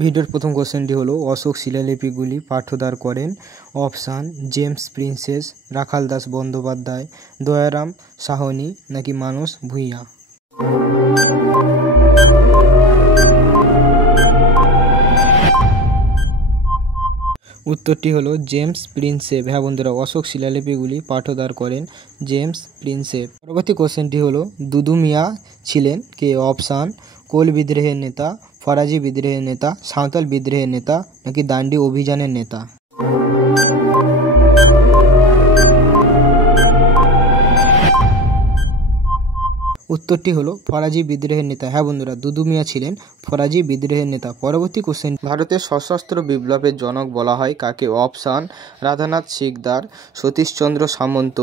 ভিডিওর প্রথম কোশ্চেনটি হলো অশোক শিলালিপিগুলি পাঠোদ্ধার করেন। অপশান জেমস প্রিন্সেস, রাখাল দাস বন্দ্যোপাধ্যায়, দয়ারাম সাহনি নাকি মানস ভূঁইয়া। উত্তরটি হলো জেমস প্রিন্সেপ। হ্যাঁ বন্ধুরা, অশোক শিলালিপিগুলি পাঠোদ্ধার করেন জেমস প্রিন্সেপ। পরবর্তী কোশ্চেনটি হলো দুদু মিয়া ছিলেন কে। অপশান কোল বিদ্রোহের নেতা, ফরাজি বিদ্রোহের নেতা, সাঁওতাল বিদ্রোহের নেতা নাকি দান্ডি অভিযানের নেতা। উত্তরটি হলো ফরাজি বিদ্রোহের নেতা। হ্যাঁ বন্ধুরা, দুদু মিয়া ছিলেন ফরাজি বিদ্রোহের নেতা। পরবর্তী কোশ্চেন, ভারতের সশস্ত্র বিপ্লবের জনক বলা হয় কাকে। অপশান রাধানাথ সিকদার, সতীশচন্দ্র সামন্ত,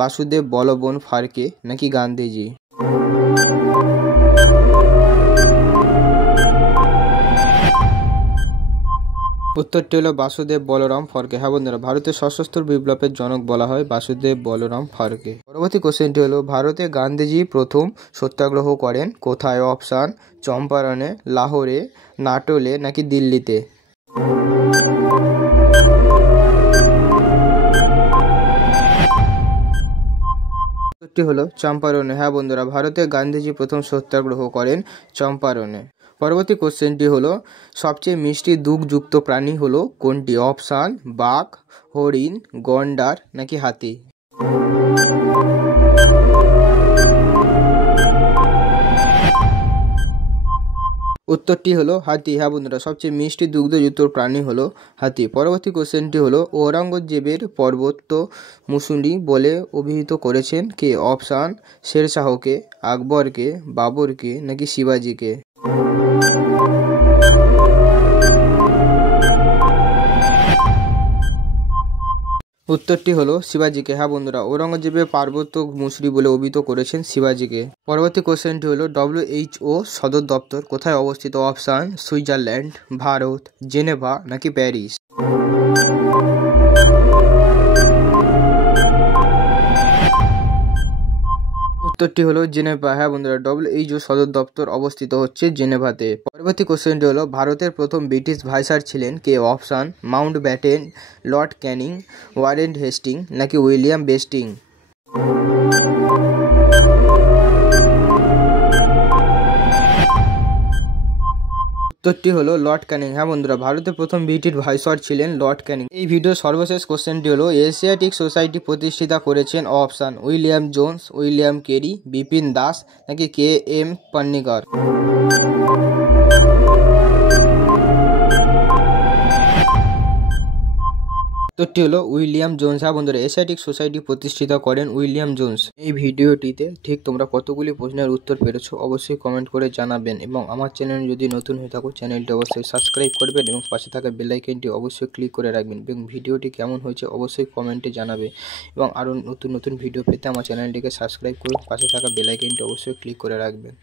বাসুদেব বলবন ফারকে নাকি গান্ধীজি। উত্তরটি হলো বাসুদেব বলরাম ফারকে। হ্যাঁ বন্ধুরা, ভারতের সশস্ত্র বিপ্লবের জনক বলা হয় বাসুদেব বলরাম ফারকে। পরবর্তী কোশ্চেনটি হলো ভারতে গান্ধীজি প্রথম সত্যাগ্রহ করেন কোথায়। অপশান চম্পারণে, লাহোরে, নাটোলে নাকি দিল্লিতে। উত্তরটি হলো চম্পারণে। হ্যাঁ বন্ধুরা, ভারতে গান্ধীজি প্রথম সত্যাগ্রহ করেন চম্পারণে। পরবর্তী কোশ্চেনটি হলো সবচেয়ে মিষ্টি দুগ্ধযুক্ত প্রাণী হলো কোনটি। অপশান বাঘ, হরিণ, গন্ডার নাকি হাতি। উত্তরটি হলো হাতি। হ্যাঁ বন্ধুরা, সবচেয়ে মিষ্টি দুগ্ধযুক্ত প্রাণী হলো হাতি। পরবর্তী কোশ্চেনটি হলো ঔরঙ্গজেবের পর্বত মুসুন্ডি বলে অভিহিত করেছেন কে। অপশান শেরশাহকে, আকবরকে, বাবরকে নাকি শিবাজিকে। উত্তরটি হলো শিবাজিকে। হ্যাঁ বন্ধুরা, ঔরঙ্গজেবের পার্বত্য মুসুরি বলে অভিহিত করেছেন শিবাজিকে। পরবর্তী কোশ্চেনটি হলো WHO সদর দপ্তর কোথায় অবস্থিত। অপশান সুইজারল্যান্ড, ভারত, জেনেভা নাকি প্যারিস। উত্তরটি হলো জেনেভা। হ্যাঁ বন্ধুরা, WHO সদর দপ্তর অবস্থিত হচ্ছে জেনেভাতে। পরবর্তী কোশ্চেনটি হলো ভারতের প্রথম ব্রিটিশ ভাইসরয় ছিলেন কে। Option Mountbatten, Lord Canning, Warren Hastings নাকি উইলিয়াম বেস্টিং। উত্তরটি হলো লর্ড ক্যানিং। হ্যাঁ বন্ধুরা, ভারতের প্রথম ব্রিটিশ ভাইসরয় ছিলেন লর্ড ক্যানিং। এই ভিডিওর সর্বশেষ কোশ্চেনটি হলো এশিয়াটিক সোসাইটি প্রতিষ্ঠাতা করেছেন। Option William Jones, William Carey, Bipin Das নাকি KM পান্নিকার। উত্তরটি হলো উইলিয়াম জোন্স। হ্যাঁ বন্ধুরা, এশিয়াটিক সোসাইটি প্রতিষ্ঠাতা করেন উইলিয়াম জোন্স। এই ভিডিওটিতে ঠিক তোমরা কতগুলি প্রশ্নের উত্তর পেরেছো অবশ্যই কমেন্ট করে জানাবেন, এবং আমার চ্যানেল যদি নতুন হয়ে থাকো চ্যানেলটি অবশ্যই সাবস্ক্রাইব করবেন এবং পাশে থাকা বেল আইকনটি অবশ্যই ক্লিক করে রাখবেন, এবং ভিডিওটি কেমন হয়েছে অবশ্যই কমেন্টে জানাবে, এবং আরও নতুন নতুন ভিডিও পেতে আমার চ্যানেলটিকে সাবস্ক্রাইব করুন, পাশে থাকা বেল আইকনটি অবশ্যই ক্লিক করে রাখবেন।